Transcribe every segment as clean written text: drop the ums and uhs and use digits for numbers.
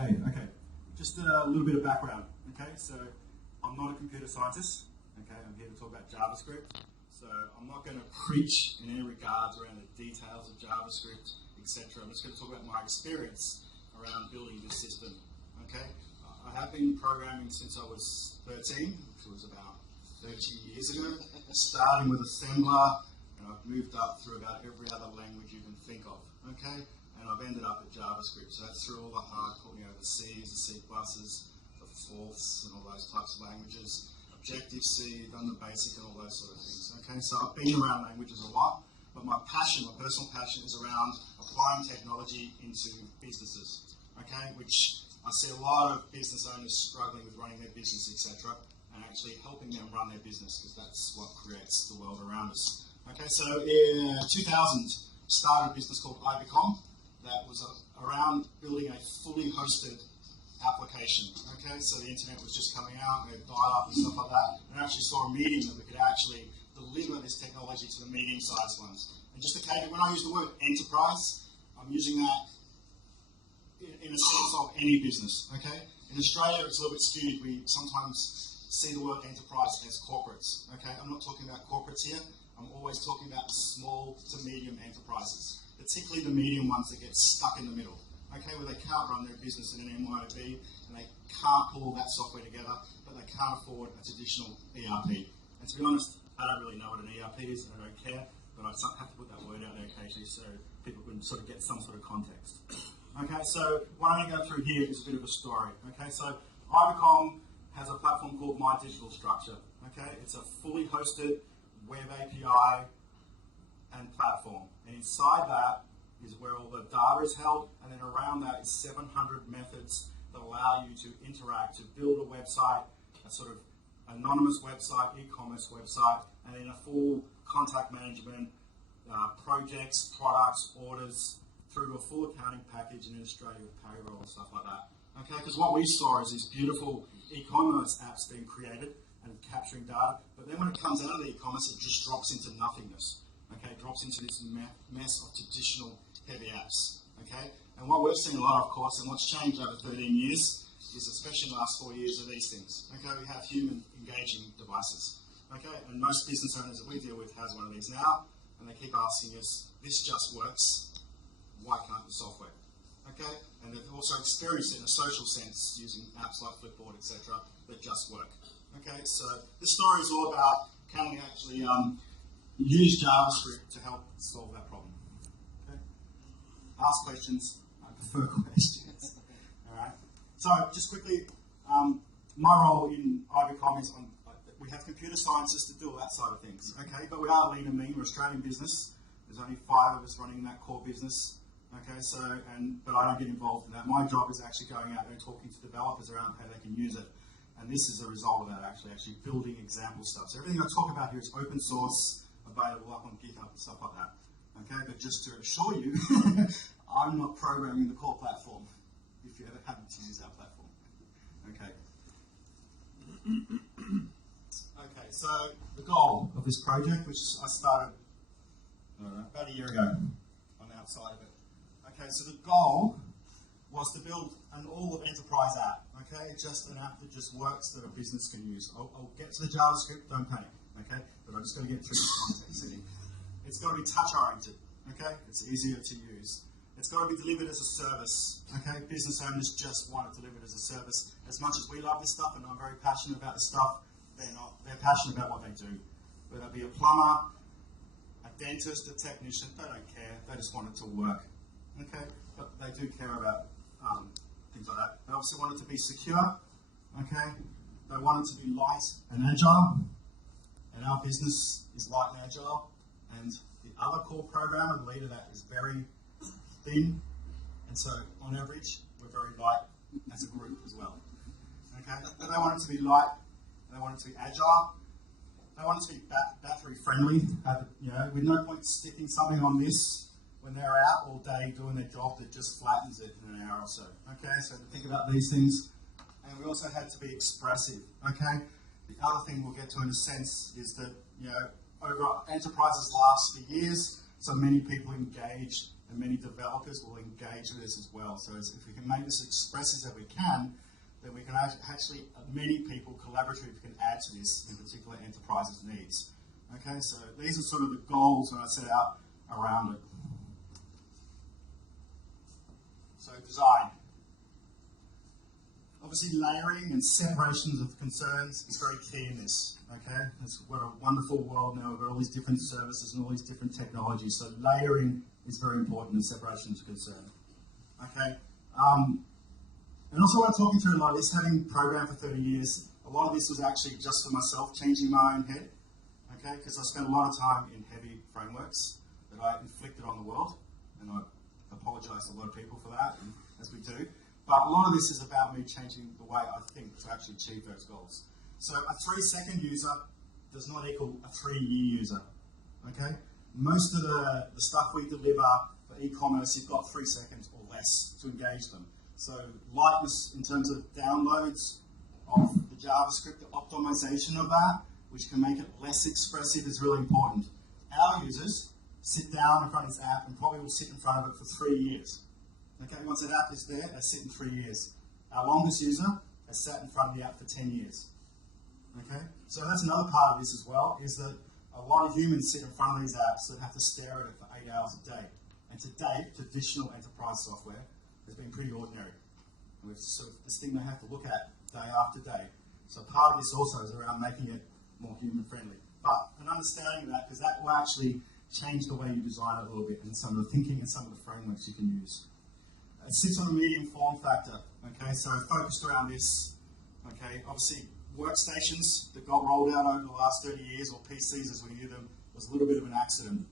Okay. Just a little bit of background. Okay, so I'm not a computer scientist. Okay, I'm here to talk about JavaScript. So I'm not going to preach in any regards around the details of JavaScript, etc. I'm just going to talk about my experience around building this system. Okay, I have been programming since I was 13, which was about 30 years ago, starting with assembler, and I've moved up through about every other language you can think of. Okay. And I've ended up at JavaScript, so that's through all the hardcore, the C's, the C++, the fourths, and all those types of languages. Objective-C, done the basic and all those sort of things. Okay, so I've been around languages a lot, but my personal passion is around applying technology into businesses. Okay, which I see a lot of business owners struggling with running their business, etc., and actually helping them run their business, because that's what creates the world around us. Okay, so in 2000, started a business called Ibicom. That was around building a fully hosted application. Okay, so the internet was just coming out, we had dial-up and stuff like that, and I actually saw a medium that we could actually deliver this technology to the medium-sized ones. And just to cater, when I use the word enterprise, I'm using that in a sense of any business. Okay, in Australia it's a little bit skewed. We sometimes see the word enterprise as corporates. Okay, I'm not talking about corporates here. I'm always talking about small to medium enterprises, particularly the medium ones that get stuck in the middle, okay, where they can't run their business in an MYOB and they can't pull all that software together, but they can't afford a traditional ERP. And to be honest, I don't really know what an ERP is, and I don't care, but I have to put that word out there occasionally so people can sort of get some sort of context. Okay, so what I'm going to go through here is a bit of a story. Okay, so Ibicom has a platform called My Digital Structure. Okay, it's a fully hosted web API and platform, and inside that is where all the data is held, and then around that is 700 methods that allow you to interact, to build a website, a sort of anonymous website, e-commerce website, and then a full contact management, projects, products, orders, through to a full accounting package in Australia with payroll and stuff like that. Okay, because what we saw is these beautiful e-commerce apps being created and capturing data, but then when it comes out of the e-commerce, it just drops into nothingness. Okay, drops into this mess of traditional heavy apps. Okay, and what we've seen a lot, of course, and what's changed over 13 years is, especially in the last 4 years, are these things. Okay, we have human engaging devices. Okay, and most business owners that we deal with has one of these now, and they keep asking us, this just works, why can't the software? Okay, and they've also experienced it in a social sense using apps like Flipboard, etc., that just work. Okay, so this story is all about can we actually use JavaScript to help solve that problem. Okay? Ask questions. I prefer questions. All right. So just quickly, my role in Ibicom is we have computer scientists to do all that side of things. Okay, but we are lean and mean. We're Australian business. There's only 5 of us running that core business. Okay, so but I don't get involved in that. My job is actually going out there and talking to developers around how they can use it. And this is a result of that, actually building example stuff. So everything I talk about here is open source, available up on GitHub and stuff like that. Okay, but just to assure you, I'm not programming the core platform, if you ever happen to use our platform. Okay. Okay, so the goal of this project, which I started about a year ago on the outside of it. Okay, so the goal was to build an all-enterprise app. Okay, just an app that just works that a business can use. I'll get to the JavaScript, don't panic. Okay, but I'm just going to get through the context setting. It's got to be touch-oriented. Okay, it's easier to use. It's got to be delivered as a service. Okay, business owners just want it delivered as a service. As much as we love this stuff, and I'm very passionate about this stuff, they're not. They're passionate about what they do. Whether it be a plumber, a dentist, a technician, they don't care. They just want it to work. Okay, but they do care about things like that. They obviously want it to be secure. Okay, they want it to be light and agile. And our business is light and agile. And the other core programmer, the leader, that is very thin. And so, on average, we're very light as a group as well. Okay, but they want it to be light. They want it to be agile. They want it to be battery friendly. With no point sticking something on this when they're out all day doing their job that just flattens it in an hour or so. Okay, so to think about these things. And we also had to be expressive. Okay, the other thing we'll get to in a sense is that over enterprises last for years, so many people engage and many developers will engage with this as well. So if we can make this expressive as we can, then we can actually, many people collaboratively can add to this, in particular enterprises' needs. Okay, so these are sort of the goals that I set out around it. So design. Obviously, layering and separations of concerns is very key in this. Okay, it's what a wonderful world now. We've got all these different services and all these different technologies. So layering is very important in separation of concern. Okay, and also when I'm talking through a lot of this, having programmed for 30 years, a lot of this was actually just for myself, changing my own head. Okay, because I spent a lot of time in heavy frameworks that I inflicted on the world, and I apologise to a lot of people for that, as we do. But a lot of this is about me changing the way I think to actually achieve those goals. So a 3-second user does not equal a 3-year user. Okay? Most of the stuff we deliver for e-commerce, you've got 3 seconds or less to engage them. So lightness in terms of downloads of the JavaScript, the optimization of that, which can make it less expressive, is really important. Our users sit down in front of this app and probably will sit in front of it for 3 years. Okay, once that app is there, they sit in 3 years. Our longest user has sat in front of the app for 10 years. Okay, so that's another part of this as well, is that a lot of humans sit in front of these apps that have to stare at it for 8 hours a day. And to date, traditional enterprise software has been pretty ordinary. And it's sort of this thing they have to look at day after day. So part of this also is around making it more human friendly. But an understanding of that, because that will actually change the way you design it a little bit, and some of the thinking and some of the frameworks you can use. It sits on a medium form factor. Okay, so focused around this. Okay, obviously workstations that got rolled out over the last 30 years, or PCs as we knew them, was a little bit of an accident.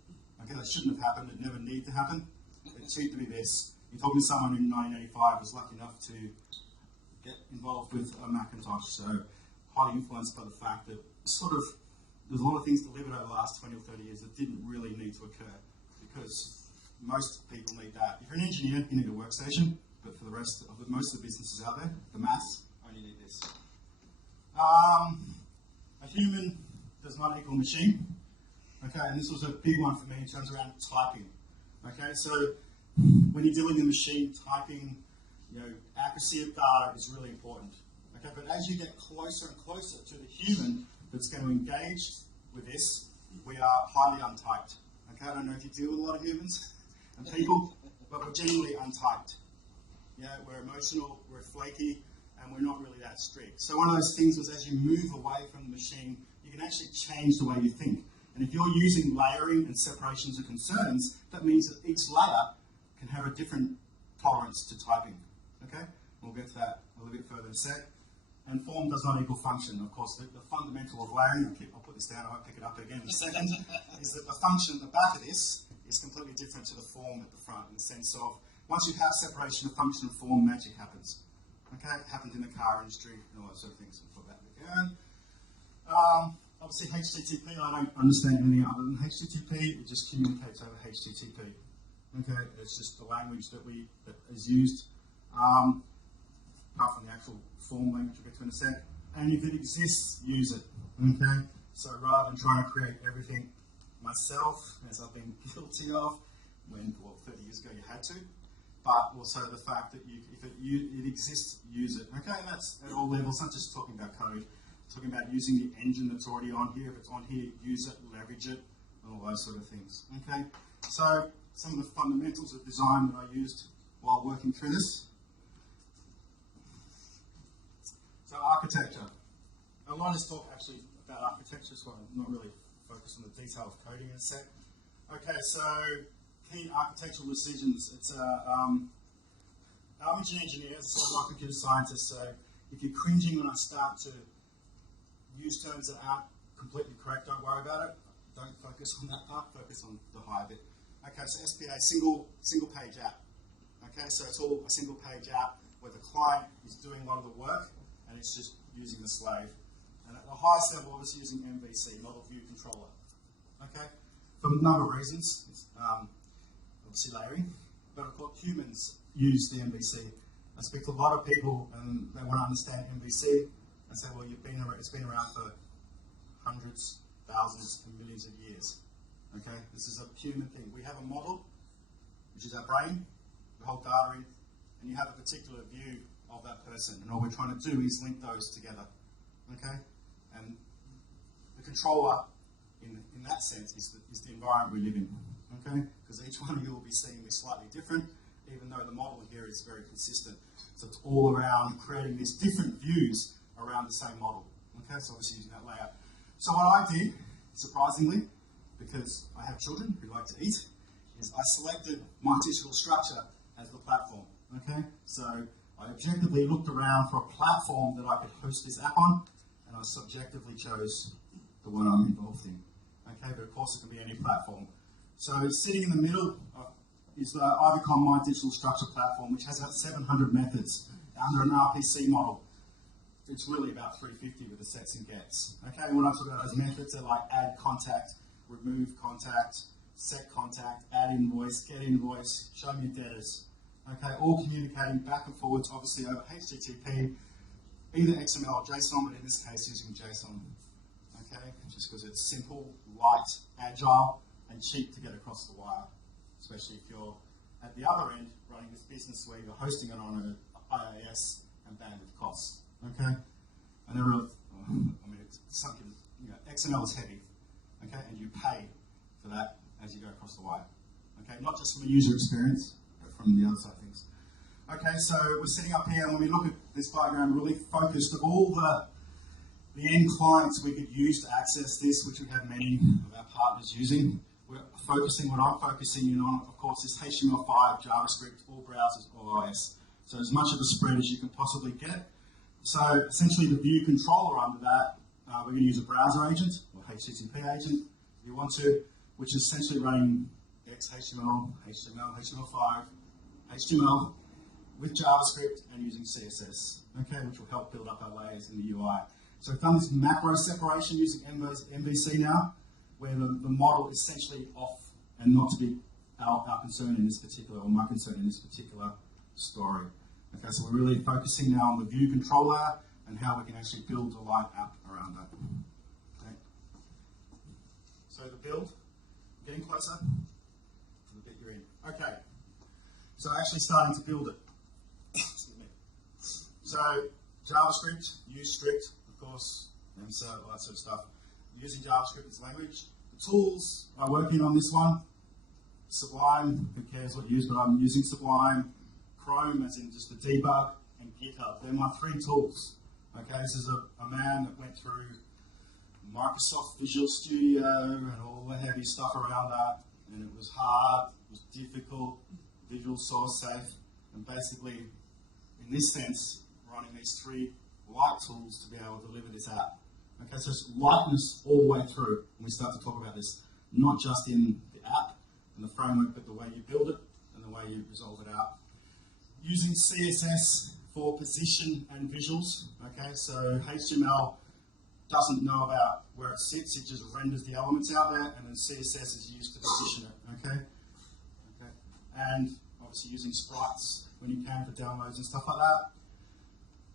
Okay, that shouldn't have happened. It never needed to happen. It needed to be this. You're talking to someone who in 1985 was lucky enough to get involved with a Macintosh, so highly influenced by the fact that there's a lot of things delivered over the last 20 or 30 years that didn't really need to occur, because most people need that. If you're an engineer, you need a workstation, but for the rest of most of the businesses out there, the mass only need this. A human does not equal machine. Okay, and this was a big one for me in terms around typing. Okay, so when you're dealing with machine typing, accuracy of data is really important. Okay, but as you get closer and closer to the human that's going to engage with this, we are highly untyped. Okay, I don't know if you deal with a lot of humans and people, but we're genuinely untyped. Yeah, we're emotional, we're flaky, and we're not really that strict. So one of those things was, as you move away from the machine, you can actually change the way you think. And if you're using layering and separations of concerns, that means that each layer can have a different tolerance to typing. Okay? We'll get to that a little bit further in a sec. And form does not equal function. Of course, the fundamental of layering, I'll put this down, I won't pick it up again in a second, is that the function at the back of this is completely different to the form at the front, in the sense of, once you have separation of function and form, magic happens. Okay? It happens in the car industry and all those sort of things. We'll put that again. Obviously, HTTP, I don't understand anything other than HTTP. It just communicates over HTTP. Okay, it's just the language that is used, apart from the actual form language we'll get to in a sec. And if it exists, use it. Okay, so rather than trying to create everything myself, as I've been guilty of, when 30 years ago you had to, but also the fact that if it exists, use it. Okay, and that's at all levels, not just talking about code. Talking about using the engine that's already on here. If it's on here, use it, leverage it, and all those sort of things. Okay, so some of the fundamentals of design that I used while working through this. So architecture. A lot of talk actually about architecture, so I'm not really focused on the detail of coding in a sec. Okay, so key architectural decisions. It's I'm an engineer, so I'm a computer scientist, so if you're cringing when I start to use terms that aren't completely correct, don't worry about it. Don't focus on that part, focus on the higher bit. Okay, so SPA, single page app. Okay, so it's all a single page app where the client is doing a lot of the work and it's just using the slave. And at the highest level, obviously using MVC, Model View Controller. Okay, for a number of reasons. It's, obviously layering, but of course humans use the MVC. I speak to a lot of people and they want to understand MVC. I say, well, it's been around for hundreds, thousands, and millions of years. Okay, this is a human thing. We have a model. which is our brain, the whole data in, and you have a particular view of that person. And all we're trying to do is link those together. Okay? And the controller, in that sense, is the environment we live in. Okay? Because each one of you will be seeing this slightly different, even though the model here is very consistent. So it's all around creating these different views around the same model. Okay? So obviously using that layout. So what I did, surprisingly, because I have children who like to eat, is I selected my digital structure as the platform. Okay? So I objectively looked around for a platform that I could host this app on, and I subjectively chose the one I'm involved in. Okay, but of course it can be any platform. So sitting in the middle is the Ivacom My Digital Structure platform, which has about 700 methods under an RPC model. It's really about 350 with the sets and gets. Okay, and when I talk about those methods, they're like add contact, remove contact, set contact, add invoice, get invoice, show me debtors. Okay, all communicating back and forwards, obviously over HTTP, either XML or JSON, but in this case using JSON. Okay, just because it's simple, light, agile, and cheap to get across the wire, especially if you're at the other end running this business where you're hosting it on an IaaS and bandwidth costs. Okay, and there are, I mean, it's something, you know, XML is heavy. Okay, and you pay for that as you go across the wire. Okay, not just from a user experience, but from the other side of things. Okay, so we're sitting up here, and when we look at this diagram, we're really focused of all the end clients we could use to access this, which we have many of our partners using. We're focusing, what I'm focusing in on, of course, is HTML5, JavaScript, all browsers, all OS. So as much of a spread as you can possibly get. So essentially the view controller under that, we're going to use a browser agent, or HTTP agent, if you want to, which is essentially running XHTML, HTML, HTML5, HTML with JavaScript and using CSS, okay, which will help build up our layers in the UI. So we've done this macro separation using MVC now, where the model is essentially off and not to be our concern in this particular, or my concern in this particular story. Okay, so we're really focusing now on the view controller and how we can actually build a light app around that. Okay. So the build, getting closer to the bit you're in. Okay, so actually starting to build it. Excuse me. So JavaScript, use strict, of course, and so all that sort of stuff. Using JavaScript as language. The tools I work in on this one. Sublime, who cares what you use, but I'm using Sublime. Chrome, as in just the debug, and GitHub. They're my three tools. Okay, this is a man that went through Microsoft Visual Studio and all the heavy stuff around that, and it was hard, it was difficult, visual source safe, and basically, in this sense, running these three light tools to be able to deliver this app. Okay, so it's lightness all the way through when we start to talk about this, not just in the app and the framework, but the way you build it and the way you resolve it out. Using CSS for position and visuals, okay, so HTML doesn't know about where it sits, it just renders the elements out there, and then CSS is used to position it, okay? And obviously using sprites when you can for downloads and stuff like that.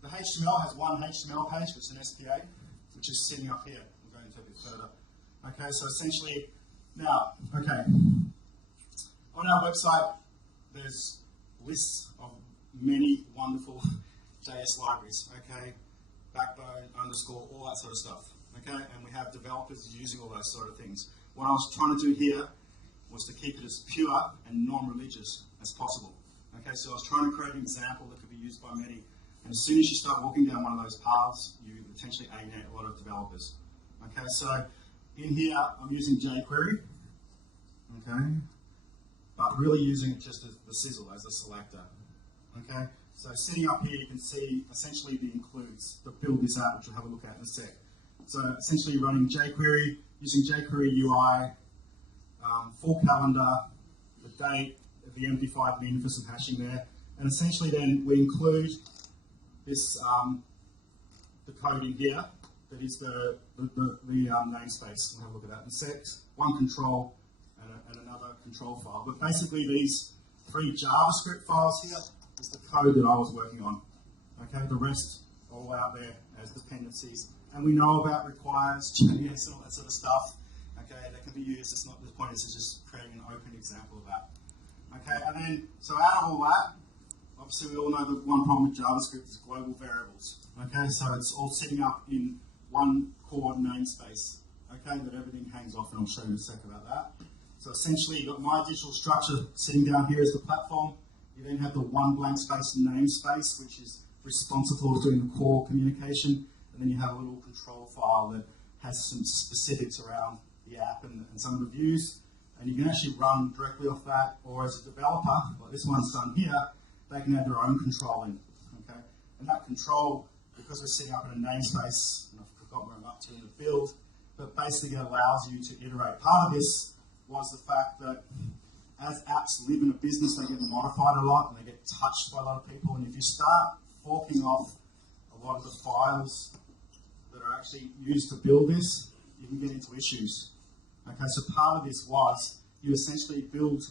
The HTML has one HTML page, which is an SPA, which is sitting up here. We'll go into a bit further. Okay, so essentially, now, okay, on our website, there's lists of many wonderful JS libraries, okay? Backbone, underscore, all that sort of stuff, okay? And we have developers using all those sort of things. What I was trying to do here was to keep it as pure and non-religious as possible, okay? So I was trying to create an example that could be used by many. And as soon as you start walking down one of those paths, you potentially alienate a lot of developers, okay? So in here, I'm using jQuery, okay? But really using it just as the sizzle, as a selector, okay? So sitting up here, you can see essentially the includes, the build this out, which we'll have a look at in a sec. So essentially running jQuery, using jQuery UI, for calendar, the date, the MD5 min for some hashing there, and essentially then we include this, the code in here, that is the namespace. We'll have a look at that in a sec. One control and another control file. But basically these three JavaScript files here is the code that I was working on. Okay, the rest all out there as dependencies. And we know about requires, JS, and all that sort of stuff. Okay, that can be used. It's not the point, is just creating an open example of that. Okay, and then, so out of all that, obviously we all know that one problem with JavaScript is global variables. Okay, so it's all sitting up in one core namespace, okay, that everything hangs off, and I'll show you in a sec about that. So essentially you've got my digital structure sitting down here as the platform. You then have the one blank space namespace, which is responsible for doing the core communication, and then you have a little control file that has some specifics around the app and some of the views, and you can actually run directly off that, or as a developer, like this one's done here, they can add their own control in, okay? And that control, because we're setting up in a namespace, and I've forgotten where I'm up to in the build, but basically it allows you to iterate. Part of this was the fact that as apps live in a business, they get modified a lot and they get touched by a lot of people, and if you start forking off a lot of the files that are actually used to build this, you can get into issues. Okay, so part of this was you essentially build,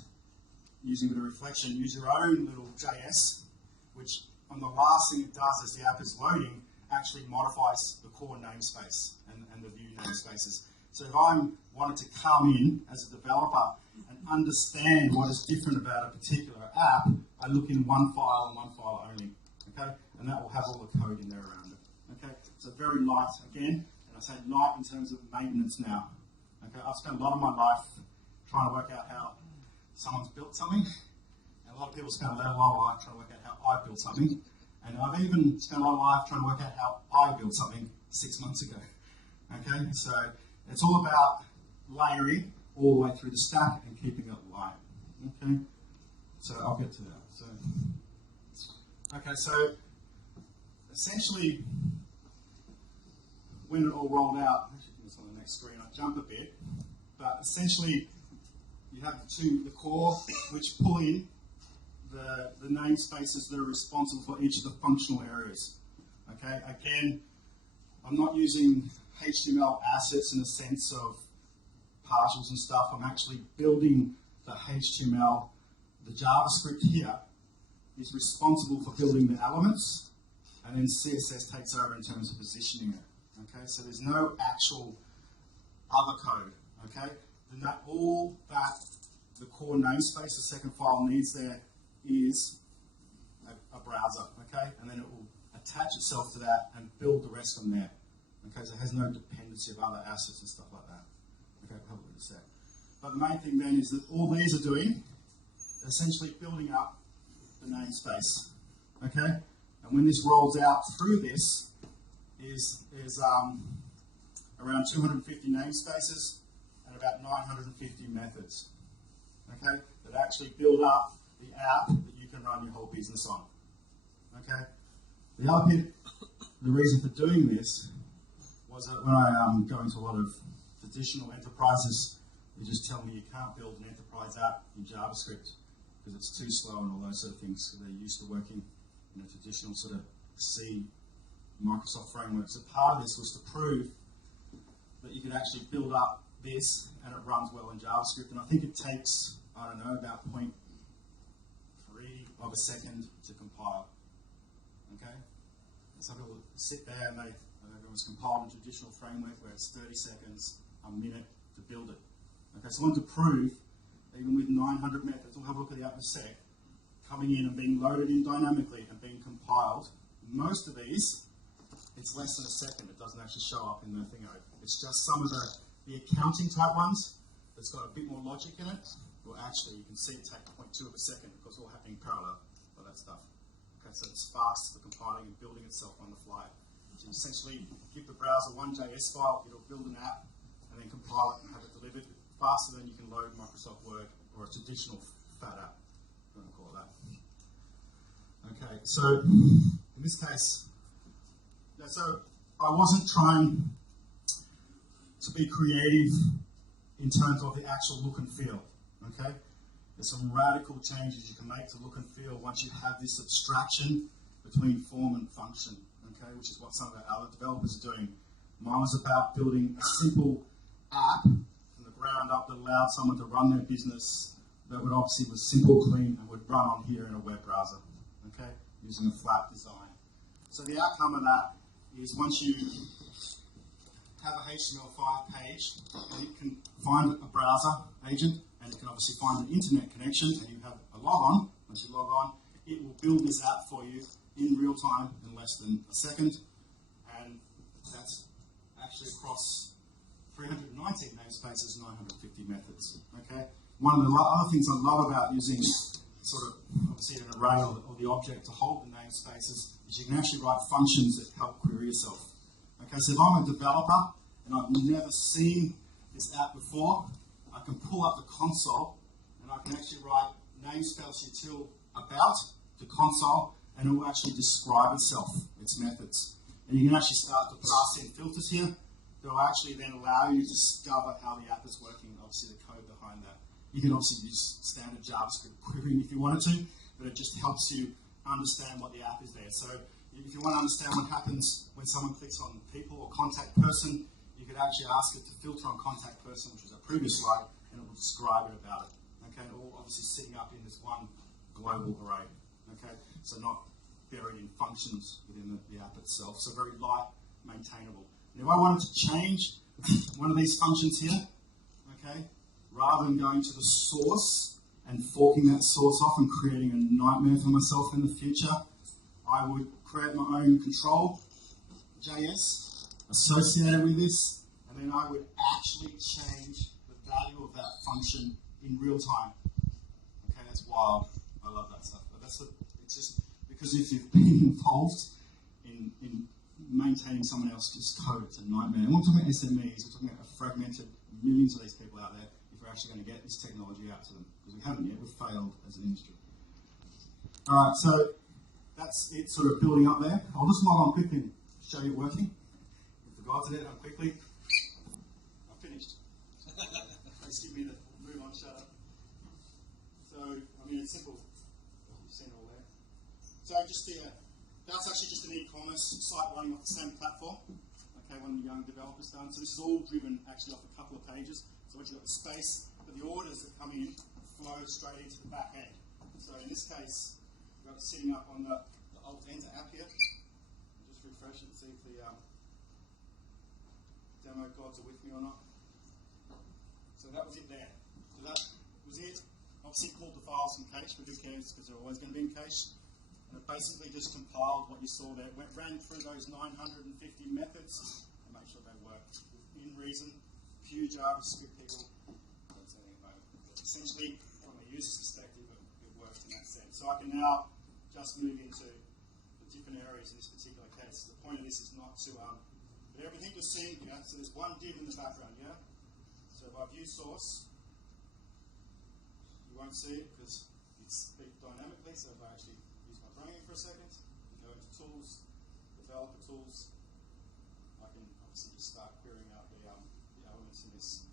using a bit of reflection, use your own little JS, which on the last thing it does as the app is loading, actually modifies the core namespace and the view namespaces. So if I wanted to come in as a developer and understand what is different about a particular app, I look in one file and one file only, okay? And that will have all the code in there around it, okay? So very light, again, and I say light in terms of maintenance now. Okay, I've spent a lot of my life trying to work out how someone's built something, and a lot of people spend a lot of life trying to work out how I built something, and I've even spent a lot of life trying to work out how I built something 6 months ago. Okay, so it's all about layering all the way through the stack and keeping it light. Okay, so I'll get to that. So essentially, when it all rolled out, on the next screen, I'll jump a bit, but essentially you have the core, which pull in the namespaces that are responsible for each of the functional areas. Okay, again, I'm not using HTML assets in the sense of partials and stuff. I'm actually building the HTML. The JavaScript here is responsible for building the elements, and then CSS takes over in terms of positioning it. Okay, so there's no actual other code, okay? And all that the core namespace, the second file needs there is a browser, okay? And then it will attach itself to that and build the rest from there. Okay, so it has no dependency of other assets and stuff like that. Okay, we'll have a look at a sec. But the main thing then is that all these are doing, essentially building up the namespace, okay? And when this rolls out through this, is around 250 namespaces and about 950 methods, okay, that actually build up the app that you can run your whole business on, okay. The reason for doing this was that when I go into a lot of traditional enterprises, they just tell me you can't build an enterprise app in JavaScript because it's too slow and all those sort of things. So they're used to working in a traditional sort of C Microsoft framework. So part of this was to prove that you could actually build up this and it runs well in JavaScript. And I think it takes, I don't know, about 0.3 of a second to compile. Okay? And some people sit there and it was compiled in a traditional framework where it's 30 seconds, a minute to build it. Okay, so I want to prove, even with 900 methods, we'll have a look at the app in a sec, coming in and being loaded in dynamically and being compiled. Most of these, it's less than a second. It doesn't actually show up in the thing. It's just some of the accounting type ones that's got a bit more logic in it. Well, actually, you can see it take 0.2 of a second because it's all happening parallel by that stuff. Okay, so it's fast for compiling and building itself on the fly. So you essentially give the browser one JS file, it'll build an app, and then compile it and have it delivered faster than you can load Microsoft Word or a traditional fat app, if you want to call it that. Okay, so in this case, so I wasn't trying to be creative in terms of the actual look and feel, okay? There's some radical changes you can make to look and feel once you have this abstraction between form and function, okay, which is what some of the other developers are doing. Mine was about building a simple app from the ground up that allowed someone to run their business that would obviously was simple, clean, and would run on here in a web browser, okay, using a flat design. So the outcome of that is once you have a HTML5 page, you can find a browser agent and you can obviously find an internet connection, and you have a log on. Once you log on, it will build this app for you in real time in less than a second, and that's actually across 319 namespaces, 950 methods. Okay. One of the other things I love about using sort of obviously an array or the object to hold the namespaces is you can actually write functions that help query yourself. Okay, so if I'm a developer and I've never seen this app before, I can pull up the console and I can actually write namespace util about the console, and it will actually describe itself, its methods. And you can actually start to pass in filters here that will actually then allow you to discover how the app is working, and obviously the code behind that. You can obviously use standard JavaScript querying if you wanted to, but it just helps you understand what the app is there. So if you want to understand what happens when someone clicks on people or contact person, you could actually ask it to filter on contact person, which was our previous slide, and it will describe it about it. Okay, all obviously sitting up in this one global array. Okay, so not buried in functions within the app itself. So very light, maintainable. And if I wanted to change one of these functions here, okay, rather than going to the source and forking that source off and creating a nightmare for myself in the future, I would create my own control JS associated with this, and then I would actually change the value of that function in real time. Okay, that's wild. I love that stuff. But it's just because if you've been involved in maintaining someone else's code, it's a nightmare. And we're talking about SMEs, we're talking about fragmented millions of these people out there if we're actually going to get this technology out to them. Because we haven't yet, we've failed as an industry. Alright, so that's it sort of building up there. I'll just log on quickly and show you it working. I forgot to do that quickly. I'm finished. Please give me the move on, shut up. So, I mean, it's simple. You've seen it all there. So just that's actually just an e-commerce site running off the same platform. Okay, one of the young developers done. So this is all driven actually off a couple of pages. So once you've got the space, but the orders that come in flow straight into the back end. So in this case, we've got it sitting up on the Alt-Enter app here. Just refresh it and see if the demo gods are with me or not. So that was it there. So that was it. Obviously pulled the files from cache, but who cares because they're always going to be in cache. And it basically just compiled what you saw there. It ran through those 950 methods and make sure they worked within reason. Few JavaScript people don't say anything about it. But essentially, from a user's perspective, it worked in that sense. So I can now just move into the different areas in this particular case. The point of this is not to, but everything you're seeing here, so there's one div in the background, yeah? So if I view source, you won't see it because it's speak dynamically. So if I actually use my brain for a second, go into tools, developer tools, I can obviously just start querying out the elements in this.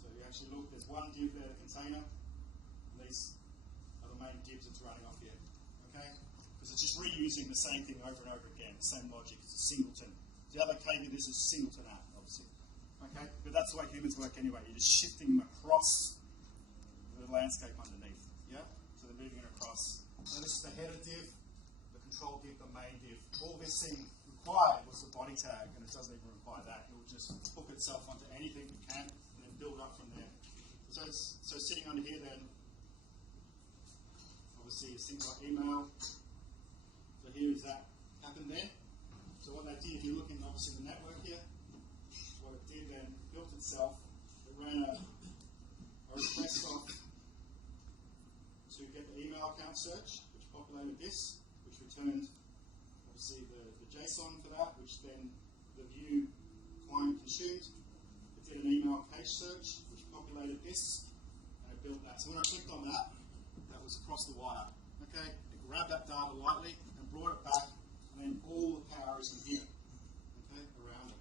So you actually look, there's one div there, the container, and these are the main divs it's running off here. Okay? Because it's just reusing the same thing over and over again, the same logic. It's a singleton. The other KB, this is singleton app, obviously. Okay? But that's the way humans work anyway. You're just shifting them across the landscape underneath. Yeah? So they're moving it across. So this is the header div, the control div, the main div. All this thing required was the body tag, and it doesn't even require that. It will just hook itself onto anything it can, and then build up from there. So sitting under here then, obviously things like email. So here is that happened there. So what that did, if you look in obviously the network here, what it did then built itself. It ran a request off to get the email account search, which populated this, which returned obviously the JSON for that, which then the view client consumed. It did an email cache search, which populated this, and it built that. So when I clicked on that, that was across the wire. Okay, it grabbed that data lightly and brought it back, and then all the power is in here. Okay, around it.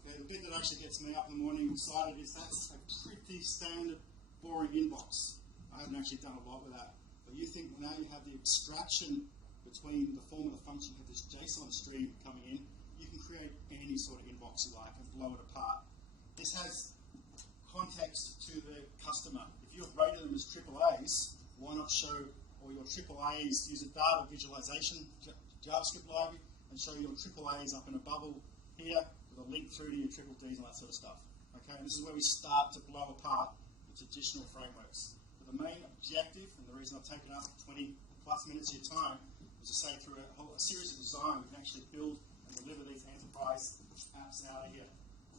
Okay, the bit that actually gets me up in the morning excited is that's a pretty standard, boring inbox. I haven't actually done a lot with that. But you think now you have the abstraction between the form of the function of this JSON stream coming in, you can create any sort of inbox you like and blow it apart. This has context to the customer. If you've rated them as AAAs, why not show all your AAAs, use a data visualization JavaScript library and show your AAAs up in a bubble here with a link through to your triple Ds and that sort of stuff. Okay, and this is where we start to blow apart the traditional frameworks. But the main objective, and the reason I've taken up 20 plus minutes of your time, is to say through a series of design, we can actually build and deliver these enterprise apps out of here.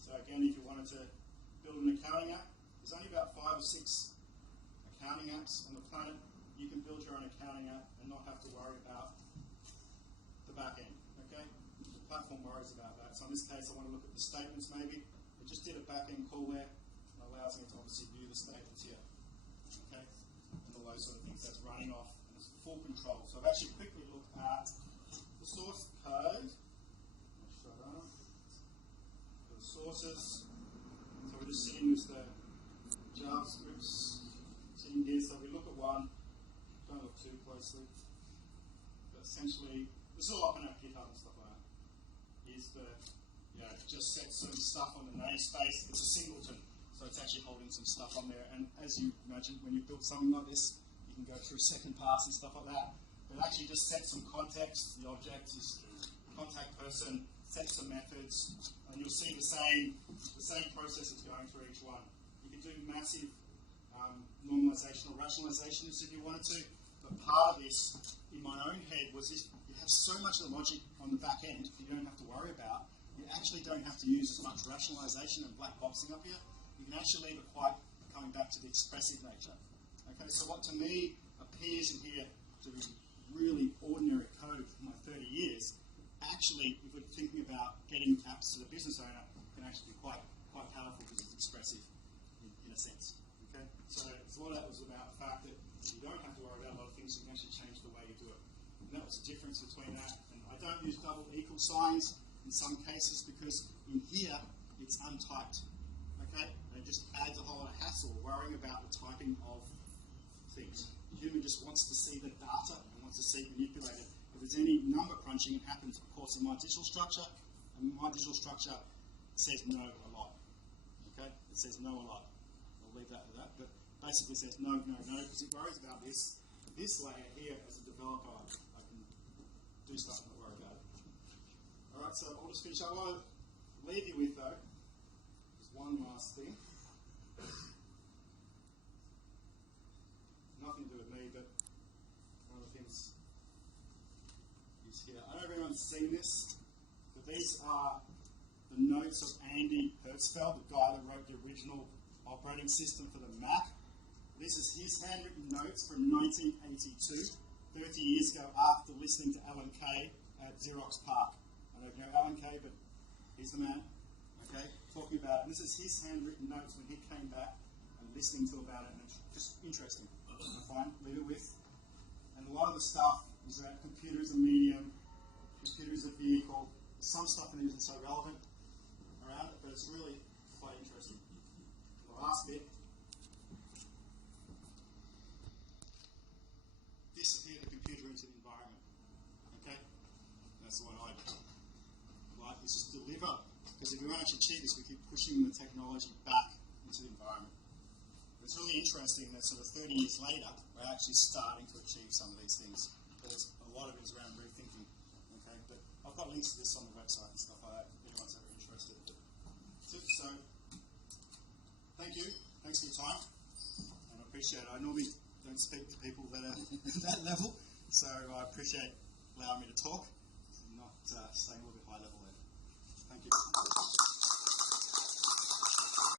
So again, if you wanted to build an accounting app, there's only about 5 or 6 accounting apps on the planet. You can build your own accounting app and not have to worry about the back end, okay? The platform worries about that. So in this case, I want to look at the statements maybe. We just did a back end call there, and allows me to obviously view the statements here, okay? And all those sort of things. That's running off, and it's full control. So I've actually quickly looked at the source code. Let's show that on. The sources. So we're just sitting with the JavaScripts sitting here. So we look at one. Don't look too closely. But essentially, this is all up in our GitHub and stuff like that. Is the, it just sets some stuff on the namespace. It's a singleton, so it's actually holding some stuff on there. And as you imagine, when you build something like this, you can go through second pass and stuff like that. But it actually just sets some context. The object is contact person, set some methods, and you'll see the same process is going through each one. You can do massive normalization or rationalization if you wanted to. But part of this, in my own head, was this: you have so much of the logic on the back end you don't have to worry about. You actually don't have to use as much rationalization and black boxing up here. You can actually leave it quite coming back to the expressive nature. Okay, so what to me appears in here to be really ordinary code for my 30 years, actually, if we're thinking about getting apps to the business owner, can actually be quite powerful because it's expressive in a sense. Okay, so a lot of that was about the fact that you don't have to worry about a lot of things. You can actually change the way you do it. And that was the difference between that. And I don't use double equal signs in some cases because in here it's untyped. Okay, and it just adds a whole lot of hassle worrying about the typing of things. The human just wants to see the data and wants to see it manipulated. If there's any number crunching, it happens, of course, in my digital structure. And my digital structure says no a lot. Okay, it says no a lot. I'll leave that to that. But basically says no, no, no, because it worries about this. This layer here, as a developer, I can do stuff and not worry about it. All right, so I'll just finish. I want to leave you with, though, just one last thing. Nothing to do with me, but one of the things is here. I don't know if everyone's seen this, but these are the notes of Andy Hertzfeld, the guy that wrote the original operating system for the Mac. This is his handwritten notes from 1982, 30 years ago after listening to Alan Kay at Xerox PARC. I don't know if you know Alan Kay, but he's the man, okay, talking about it. This is his handwritten notes when he came back and listening to about it, and it's just interesting. Fine, leave it with. And a lot of the stuff is that computer is a medium, computer is a vehicle. Some stuff in it isn't so relevant around it, but it's really quite interesting. The last bit. Disappear the computer into the environment. Okay? That's what I like. Is just deliver. Because if we want to actually achieve this, we keep pushing the technology back into the environment. It's really interesting that sort of 30 years later, we're actually starting to achieve some of these things. There's a lot of it is around rethinking. Okay? But I've got links to this on the website and stuff like that if anyone's ever interested. So, thank you. Thanks for your time. And I appreciate it. I normally don't speak to people that are at that level, so I appreciate allowing me to talk and not staying a little bit high level there. Thank you.